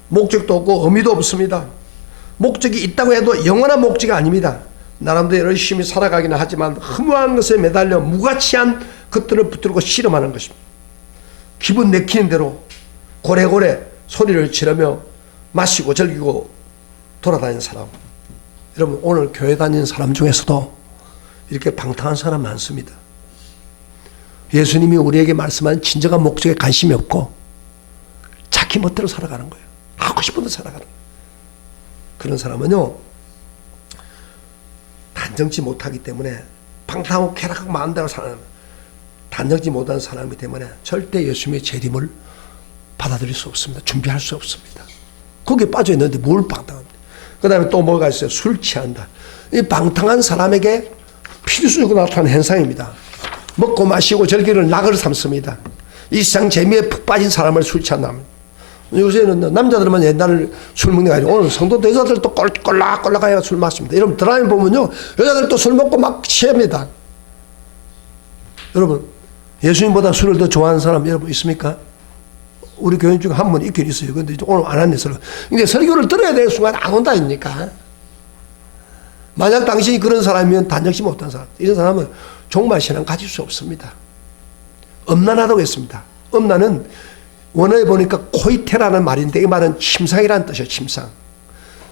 목적도 없고 의미도 없습니다. 목적이 있다고 해도 영원한 목적이 아닙니다. 나름대로 열심히 살아가기는 하지만 허무한 것에 매달려 무가치한 것들을 붙들고 실험하는 것입니다. 기분 내키는 대로 고래고래 소리를 지르며 마시고 즐기고 돌아다니는 사람. 여러분 오늘 교회 다니는 사람 중에서도 이렇게 방탕한 사람 많습니다. 예수님이 우리에게 말씀한 진정한 목적에 관심이 없고 자기 멋대로 살아가는 거예요. 하고 싶은 대로 살아가는 거예요. 그런 사람은요 단정치 못하기 때문에 방탕하고 쾌락하고 마음대로 사는 단정치 못한 사람이기 때문에 절대 예수님의 재림을 받아들일 수 없습니다. 준비할 수 없습니다. 거기에 빠져 있는데 뭘 방탕합니까? 그 다음에 또 뭐가 있어요? 술 취한다. 이 방탕한 사람에게 필수적으로 나타나는 현상입니다. 먹고 마시고 즐기는 낙을 삼습니다. 이 세상 재미에 푹 빠진 사람을 술 취한다면. 요새는 남자들만 옛날에 술 먹는 게 아니고 오늘 성도 여자들도 꼴락꼴락하여 술 마십니다. 여러분 드라마 보면요, 여자들도 술 먹고 막 취합니다. 여러분 예수님보다 술을 더 좋아하는 사람 여러분 있습니까? 우리 교인 중에 한 분 있긴 있어요. 근데 오늘 안 왔네 설교. 근데 설교를 들어야 될 순간 안 온다니까. 만약 당신이 그런 사람이면 단정치 못한 사람, 이런 사람은 정말 신앙 가질 수 없습니다. 엄난하다고 했습니다. 엄난은 원어에 보니까 코이테라는 말인데 이 말은 침상이라는 뜻이에요. 침상.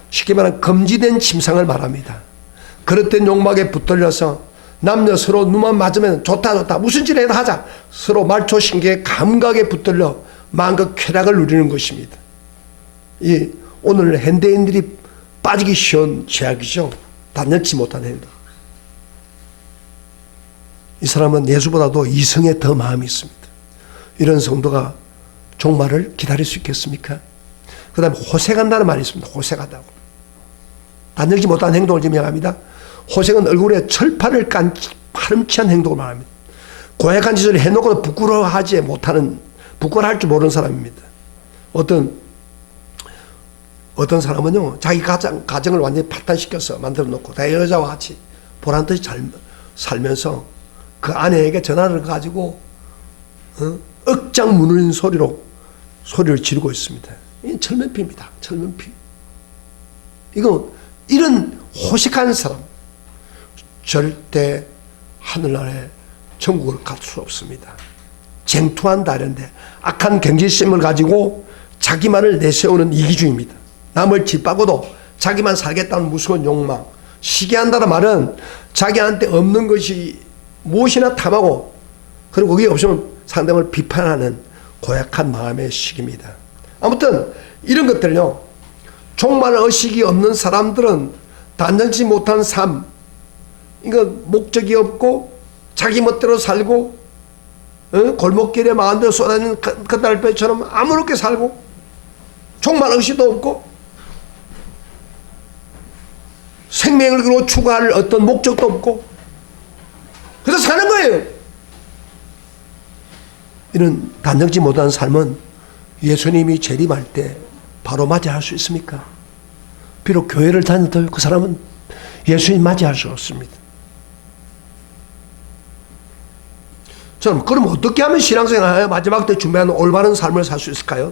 쉽게 말하면 금지된 침상을 말합니다. 그릇된 욕망에 붙들려서 남녀 서로 눈만 맞으면 좋다 무슨 짓을 해도 하자, 서로 말초신경의 감각에 붙들려 마음껏 쾌락을 누리는 것입니다. 이 오늘 현대인들이 빠지기 쉬운 죄악이죠. 단연치 못한 행동. 이 사람은 예수보다도 이성에 더 마음이 있습니다. 이런 성도가 종말을 기다릴 수 있겠습니까? 그 다음에 호색한다는 말이 있습니다. 호색하다고. 단연치 못한 행동을 지명합니다. 호색은 얼굴에 철판을 깐 파렴치한 행동을 말합니다. 고약한 짓을 해놓고 부끄러워하지 못하는, 부끄러워할 줄 모르는 사람입니다. 어떤 사람은요, 자기 가정을 완전히 파탄시켜서 만들어 놓고 다 여자와 같이 보란듯이 살면서 그 아내에게 전화를 가지고 억장 무너진 소리를 지르고 있습니다. 이건 철면피입니다. 철면피. 이런 호식한 사람 절대 하늘나라에 천국을 갈 수 없습니다. 쟁투한다 이런데 악한 경제심을 가지고 자기만을 내세우는 이기주의입니다. 남을 짓밟고도 자기만 살겠다는 무서운 욕망. 시기한다는 말은 자기한테 없는 것이 무엇이나 탐하고, 그리고 그게 없으면 상대방을 비판하는 고약한 마음의 시기입니다. 아무튼 이런 것들요, 종말 의식이 없는 사람들은 단정치 못한 삶, 이거 목적이 없고 자기 멋대로 살고 골목길에 마음대로 쏟아지는 그 달배처럼 아무렇게 살고 종말 의식도 없고 생명을 그로 추구할 어떤 목적도 없고 그래서 사는 거예요. 이런 단정치 못한 삶은 예수님이 재림할 때 바로 맞이할 수 있습니까? 비록 교회를 다녀도 그 사람은 예수님 맞이할 수 없습니다. 그럼 어떻게 하면 신앙생활 마지막 때 준비하는 올바른 삶을 살 수 있을까요?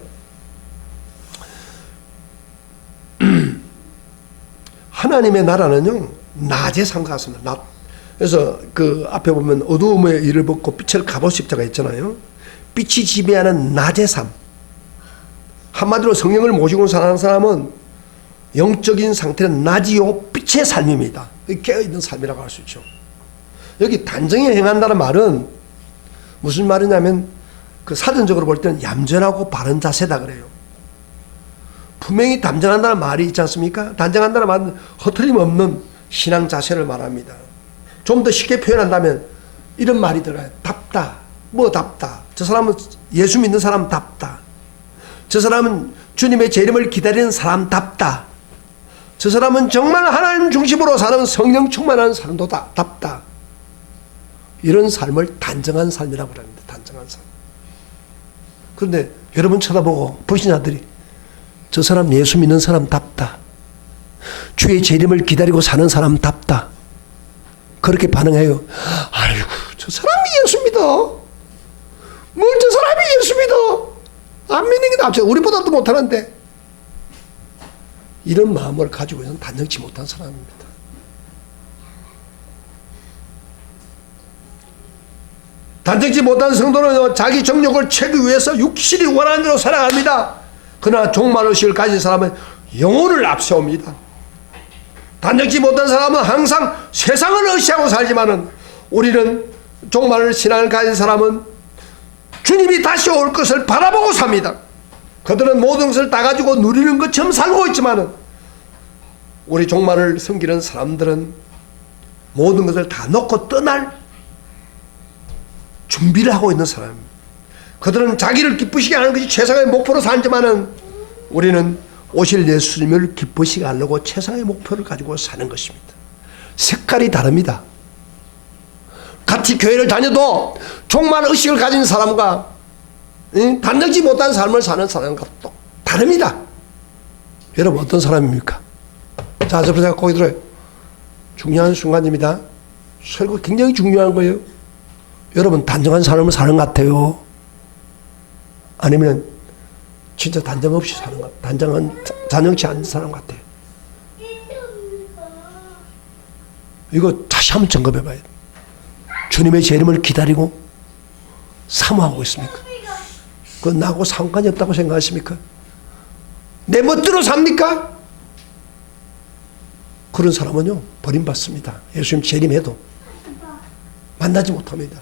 하나님의 나라는요, 낮의 삶과 같습니다. 낮. 그래서 그 앞에 보면 어두움의 일을 벗고 빛을 가보 십자가 있잖아요. 빛이 지배하는 낮의 삶. 한마디로 성령을 모시고 사는 사람은 영적인 상태는 낮이요 빛의 삶입니다. 깨어있는 삶이라고 할 수 있죠. 여기 단정히 행한다는 말은 무슨 말이냐면 그 사전적으로 볼 때는 얌전하고 바른 자세다 그래요. 분명히 단정한다는 말이 있지 않습니까? 단정한다는 말은 허틀림 없는 신앙 자세를 말합니다. 좀 더 쉽게 표현한다면 이런 말이 들어가요. 답다. 뭐 답다. 저 사람은 예수 믿는 사람답다. 저 사람은 주님의 재림을 기다리는 사람답다. 저 사람은 정말 하나님 중심으로 사는 성령 충만한 사람도 답다. 이런 삶을 단정한 삶이라고 합니다. 단정한 삶. 그런데 여러분 쳐다보고 불신자들이 저 사람 예수 믿는 사람답다. 주의 재림을 기다리고 사는 사람답다. 그렇게 반응해요. 아이고 저 사람이 예수 믿어. 뭘 저 사람이 예수 믿어. 안 믿는 게 낫죠. 우리보다도 못하는데. 이런 마음을 가지고 있는 단정치 못한 사람입니다. 단정치 못한 성도는 자기 정욕을 채우기 위해서 육신이 원하는 대로 살아갑니다. 그러나 종말의식을 가진 사람은 영혼을 앞세웁니다. 단정치 못한 사람은 항상 세상을 의시하고 살지만은 우리는 종말을 신앙을 가진 사람은 주님이 다시 올 것을 바라보고 삽니다. 그들은 모든 것을 다 가지고 누리는 것처럼 살고 있지만은 우리 종말을 섬기는 사람들은 모든 것을 다 놓고 떠날 준비를 하고 있는 사람입니다. 그들은 자기를 기쁘시게 하는 것이 최상의 목표로 살지만은 우리는 오실 예수님을 기쁘시게 하려고 최상의 목표를 가지고 사는 것입니다. 색깔이 다릅니다. 같이 교회를 다녀도 종말 의식을 가진 사람과 단정지 못한 삶을 사는 사람과 또 다릅니다. 여러분 어떤 사람입니까? 자, 저 제가 거기 들어요. 중요한 순간입니다. 설교 굉장히 중요한 거예요. 여러분 단정한 삶을 사는 것 같아요? 아니면 진짜 단정 없이 사는 것, 단정치 않은 사람 같아요? 이거 다시 한번 점검해 봐야 돼요. 주님의 재림을 기다리고 사모하고 있습니까? 그건 나하고 상관이 없다고 생각하십니까? 내 멋대로 삽니까? 그런 사람은요 버림받습니다. 예수님 재림해도 만나지 못합니다.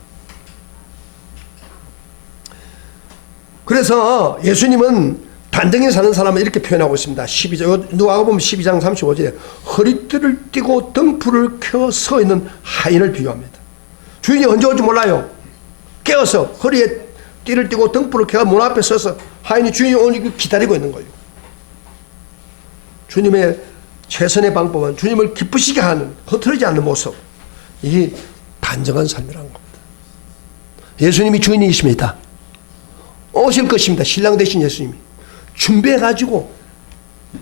그래서 예수님은 단정히 사는 사람을 이렇게 표현하고 있습니다. 12장, 누가복음 12장 35절에 허리띠를 띠고 등불을 켜 서 있는 하인을 비유합니다. 주인이 언제 올지 몰라요. 깨어서 허리에 띠를 띠고 등불을 켜서 문 앞에 서서 하인이 주인이 오니까 기다리고 있는 거예요. 주님의 최선의 방법은 주님을 기쁘시게 하는, 흐트러지지 않는 모습. 이게 단정한 삶이라는 겁니다. 예수님이 주인이십니다. 오실 것입니다. 신랑 되신 예수님이 준비해가지고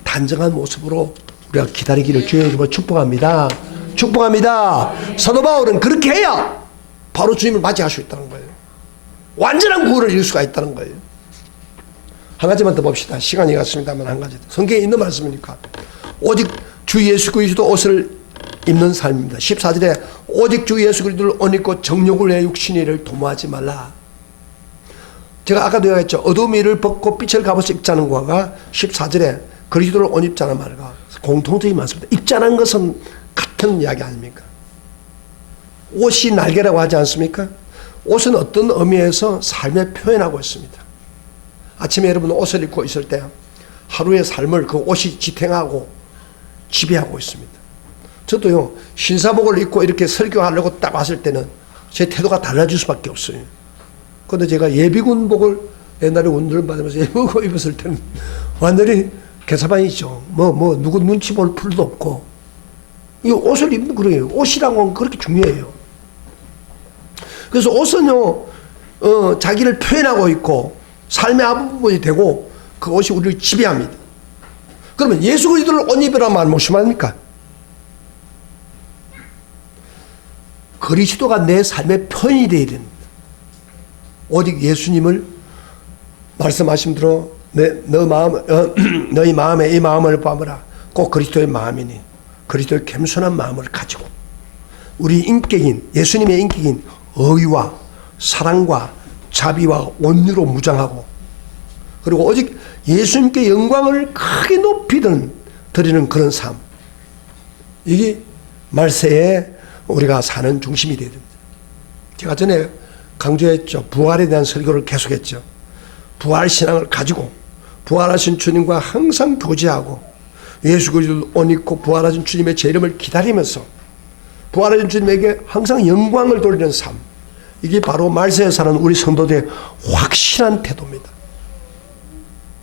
단정한 모습으로 우리가 기다리기를 주의 이름으로 축복합니다. 축복합니다. 사도 바울은 그렇게 해야 바로 주님을 맞이할 수 있다는 거예요. 완전한 구원을 이룰 수가 있다는 거예요. 한 가지만 더 봅시다. 시간이 갔습니다만 한 가지 더. 성경에 있는 말씀이니까. 오직 주 예수 그리스도 옷을 입는 삶입니다. 14절에 오직 주 예수 그리스도를 옷 입고 정욕을 내 육신의 일을 도모하지 말라. 제가 아까도 얘기했죠. 어두운 일을 벗고 빛을 값어서 입자는 것과 14절에 그리스도를 옷 입자는 말과 공통점이 많습니다. 입자는 것은 같은 이야기 아닙니까? 옷이 날개라고 하지 않습니까? 옷은 어떤 의미에서 삶에 표현하고 있습니다. 아침에 여러분 옷을 입고 있을 때 하루의 삶을 그 옷이 지탱하고 지배하고 있습니다. 저도요 신사복을 입고 이렇게 설교하려고 딱 왔을 때는 제 태도가 달라질 수밖에 없어요. 그런데 제가 예비군복을 옛날에 운동을 받으면서 예비군복 입었을 때는 완전히 개사반이죠. 누구 눈치 볼 필요도 없고 이 옷을 입는 거예요. 옷이라고 하면 그렇게 중요해요. 그래서 옷은요 자기를 표현하고 있고 삶의 앞부분이 되고 그 옷이 우리를 지배합니다. 그러면 예수 그리스도를 옷 입으라는 말 무슨 말입니까? 그리스도가 내 삶의 표현이 되어야 됩니다. 오직 예수님을 말씀하신 대로 너희 마음에 이 마음을 담으라. 꼭 그리스도의 마음이니 그리스도의 겸손한 마음을 가지고 우리 인격인 예수님의 인격인 의와 사랑과 자비와 온유로 무장하고 그리고 오직 예수님께 영광을 크게 높이 드리는 그런 삶. 이게 말세에 우리가 사는 중심이 되어야 됩니다. 제가 전에 강조했죠. 부활에 대한 설교를 계속했죠. 부활 신앙을 가지고 부활하신 주님과 항상 교제하고 예수 그리스도를 옷 입고 부활하신 주님의 재림을 기다리면서 부활하신 주님에게 항상 영광을 돌리는 삶. 이게 바로 말세에 사는 우리 성도들의 확실한 태도입니다.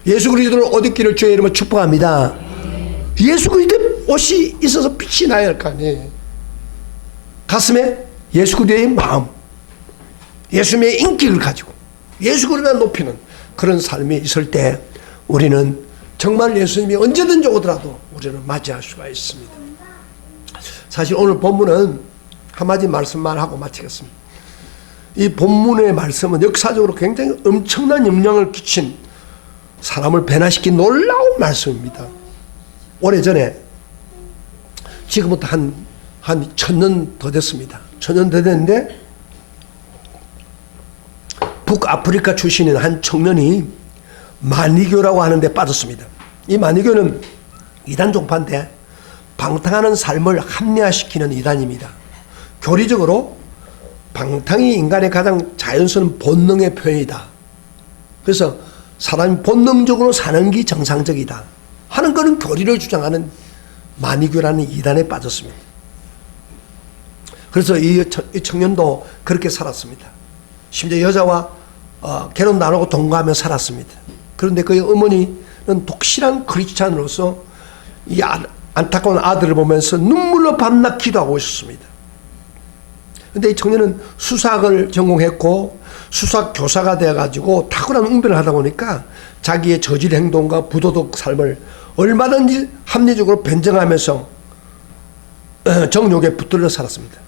예수 그리스도를 옷 입기를 주의 이름으로 축복합니다. 예수 그리스도의 옷이 있어서 빛이 나야 할 거 아니에요. 가슴에 예수 그리스도의 마음, 예수님의 인격을 가지고 예수 그리스도를 높이는 그런 삶이 있을 때 우리는 정말 예수님이 언제든지 오더라도 우리는 맞이할 수가 있습니다. 사실 오늘 본문은 한마디 말씀만 하고 마치겠습니다. 이 본문의 말씀은 역사적으로 굉장히 엄청난 영향을 끼친 사람을 변화시킨 놀라운 말씀입니다. 오래전에 지금부터 한 1000년 더 됐습니다. 1000년 더 됐는데 북아프리카 출신인 한 청년이 마니교라고 하는 데 빠졌습니다. 이 마니교는 이단 종파인데 방탕하는 삶을 합리화시키는 이단입니다. 교리적으로 방탕이 인간의 가장 자연스러운 본능의 표현이다. 그래서 사람이 본능적으로 사는 게 정상적이다 하는 그런 교리를 주장하는 마니교라는 이단에 빠졌습니다. 그래서 이 청년도 그렇게 살았습니다. 심지어 여자와 결혼 나누고 동거하며 살았습니다. 그런데 그의 어머니는 독실한 크리스찬으로서 이 안타까운 아들을 보면서 눈물로 밤낮 기도하고 있었습니다. 근데 이 청년은 수사학을 전공했고 수사학 교사가 되어가지고 탁월한 웅변을 하다 보니까 자기의 저질 행동과 부도덕 삶을 얼마든지 합리적으로 변정하면서 정욕에 붙들려 살았습니다.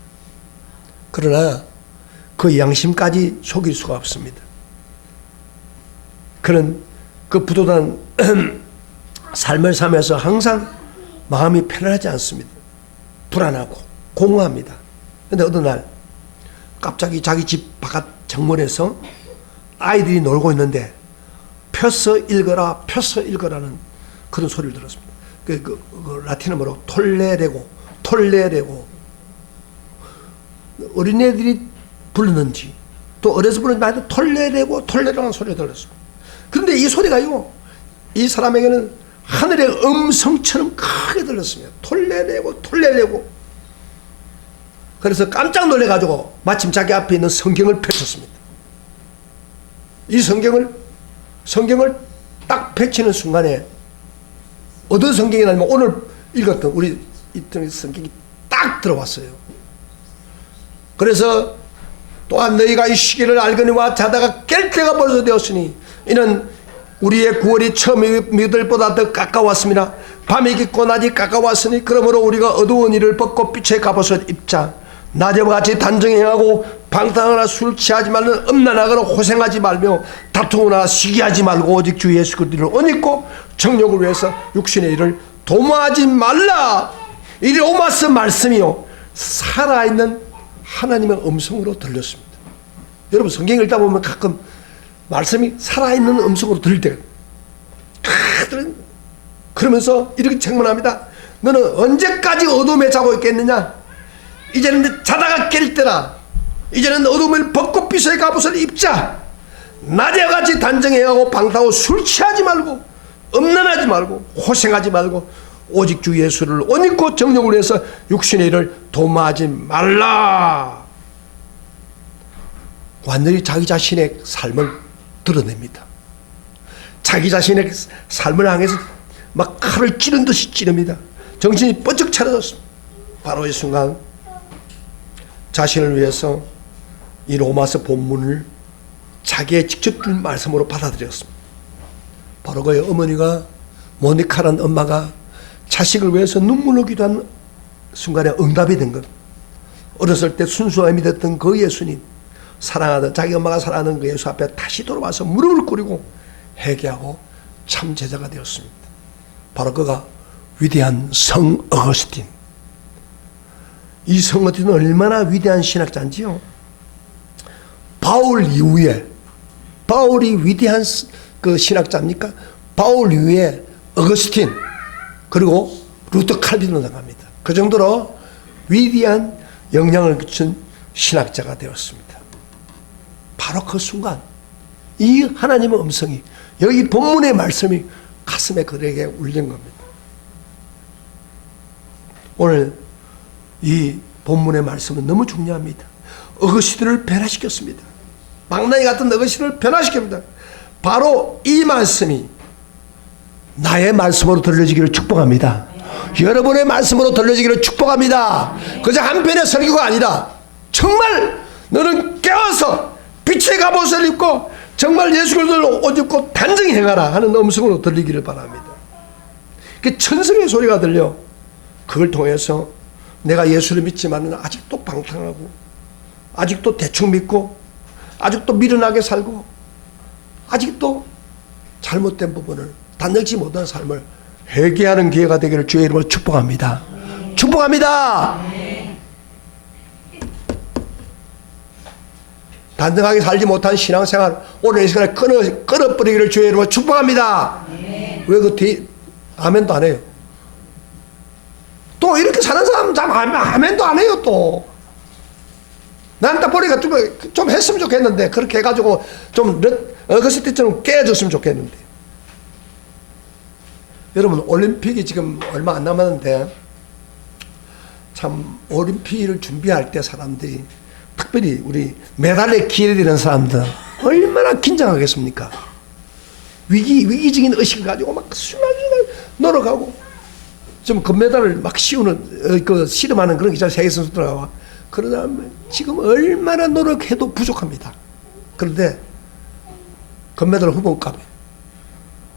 그러나 그 양심까지 속일 수가 없습니다. 그는 그 부도덕한 삶을 살면서 항상 마음이 편안하지 않습니다. 불안하고 공허합니다. 그런데 어느 날 갑자기 자기 집 바깥 정문에서 아이들이 놀고 있는데 펴서 읽어라 펴서 읽어라는 그런 소리를 들었습니다. 그 라틴어로 톨레레고 어린애들이 부르는지 또 어려서 부르는 말도 톨레레라는 소리가 들렸습니다. 그런데 이 소리가요 이 사람에게는 하늘의 음성처럼 크게 들렸습니다. 톨레레고 그래서 깜짝 놀래가지고 마침 자기 앞에 있는 성경을 펼쳤습니다. 이 성경을 딱 펼치는 순간에 어떤 성경이냐면 오늘 읽었던 우리 있던 성경이 딱 들어왔어요. 그래서 또한 너희가 이 시기를 알거니와 자다가 깰 때가 벌써 되었으니 이는 우리의 구원이 처음의 보다 더 가까웠습니다. 밤이 깊고 낮이 가까웠으니 그러므로 우리가 어두운 이를 벗고 빛의 갑옷을 입자. 낮에와 같이 단정히 행하고 방탕하거나 술 취하지 말고 음란하거나 호생하지 말며 다투거나 시기하지 말고 오직 주 예수 그리스도를 옷 입고 정욕을 위해서 육신의 일을 도모하지 말라. 이 로마서 말씀이요 살아있는 하나님의 음성으로 들렸습니다. 여러분 성경 읽다 보면 가끔 말씀이 살아있는 음성으로 들릴 때가 그러면서 이렇게 책문합니다. 너는 언제까지 어둠에 자고 있겠느냐? 이제는 자다가 깰 때라. 이제는 어둠을 벗고 빛의 갑옷을 입자. 낮에 같이 단정해야 하고 방탕하고 술 취하지 말고 음란하지 말고 호생하지 말고 오직 주 예수를 옷 입고 정욕을 위해서 육신의 일을 도모하지 말라. 완전히 자기 자신의 삶을 드러냅니다. 자기 자신의 삶을 향해서 막 칼을 찌른 듯이 찌릅니다. 정신이 번쩍 차려졌습니다. 바로 이 순간 자신을 위해서 이 로마서 본문을 자기의 직접 준 말씀으로 받아들였습니다. 바로 그의 어머니가 모니카라는 엄마가 자식을 위해서 눈물로 기도한 순간에 응답이 된 것. 어렸을 때 순수함이 믿었던 그 예수님, 사랑하던 자기 엄마가 사랑하는 그 예수 앞에 다시 돌아와서 무릎을 꿇이고 회개하고 참 제자가 되었습니다. 바로 그가 위대한 성 어거스틴. 이 성 어거스틴은 얼마나 위대한 신학자인지요. 바울 이후에, 바울이 위대한 그 신학자입니까? 바울 이후에 어거스틴 그리고 루터 칼빈으로 나갑니다. 그 정도로 위대한 영향을 끼친 신학자가 되었습니다. 바로 그 순간 이 하나님의 음성이 여기 본문의 말씀이 가슴에 그에게 울린 겁니다. 오늘 이 본문의 말씀은 너무 중요합니다. 어거스틴을 변화시켰습니다. 망나니 같은 어거스틴을 변화시킵니다. 바로 이 말씀이 나의 말씀으로 들려지기를 축복합니다. 여러분의 말씀으로 들려지기를 축복합니다. 그저 한편의 설교가 아니라 정말 너는 깨어서 빛의 갑옷을 입고 정말 예수 그리스도를 옷 입고 단정히 행하라 하는 음성으로 들리기를 바랍니다. 그 천성의 소리가 들려 그걸 통해서 내가 예수를 믿지만 아직도 방탕하고 아직도 대충 믿고 아직도 미련하게 살고 아직도 잘못된 부분을 단정치 못한 삶을 회개하는 기회가 되기를 주의 이름으로 축복합니다. 축복합니다. 단정하게 살지 못한 신앙생활 오늘 이 시간에 끊어버리기를 주의 이름으로 축복합니다. 왜 그 뒤 아멘도 안 해요? 또 이렇게 사는 사람 참 아멘도 안 해요. 또 난 딱 보니까 좀 했으면 좋겠는데 그렇게 해가지고 좀 어거스틴처럼 깨졌으면 좋겠는데. 여러분 올림픽이 지금 얼마 안 남았는데 참 올림픽을 준비할 때 사람들이 특별히 우리 메달에 기회를 잃은 사람들 얼마나 긴장하겠습니까? 위기적인 의식을 가지고 막 순간순간 노력하고 좀 금메달을 막 씌우는 그 씨름하는 그런 기자 세계 선수들하고 그러다 지금 얼마나 노력해도 부족합니다. 그런데 금메달 후보값에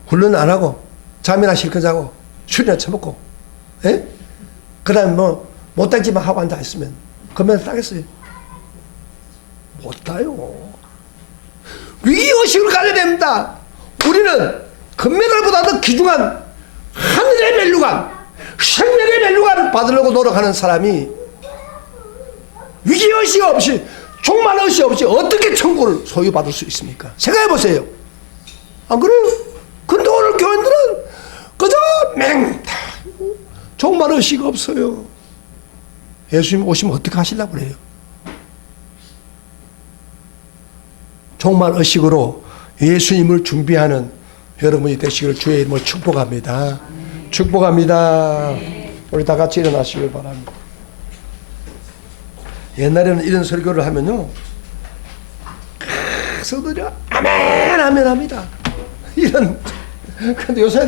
훈련 안 하고 잠이나 실컷 자고 술이나 처먹고, 예? 그다음 뭐 못되지만 하고 앉아 있으면 금메달 따겠어요? 못 따요. 위기의식을 가져야 됩니다. 우리는 금메달보다도 귀중한 하늘의 멸류관, 생명의 멸류관을 받으려고 노력하는 사람이 위기의식 없이, 종말의식 없이 어떻게 천국을 소유받을 수 있습니까? 생각해 보세요. 안 그래요? 근데 오늘 교인들은 그저 맹다 종말의식 없어요. 예수님 오시면 어떻게 하시려고 그래요? 종말의식으로 예수님을 준비하는 여러분이 되시기를 주의 이름으로 축복합니다. 축복합니다. 우리 다 같이 일어나시길 바랍니다. 옛날에는 이런 설교를 하면요, 성도들이 아멘 아멘 합니다. 이런. 근데 요새는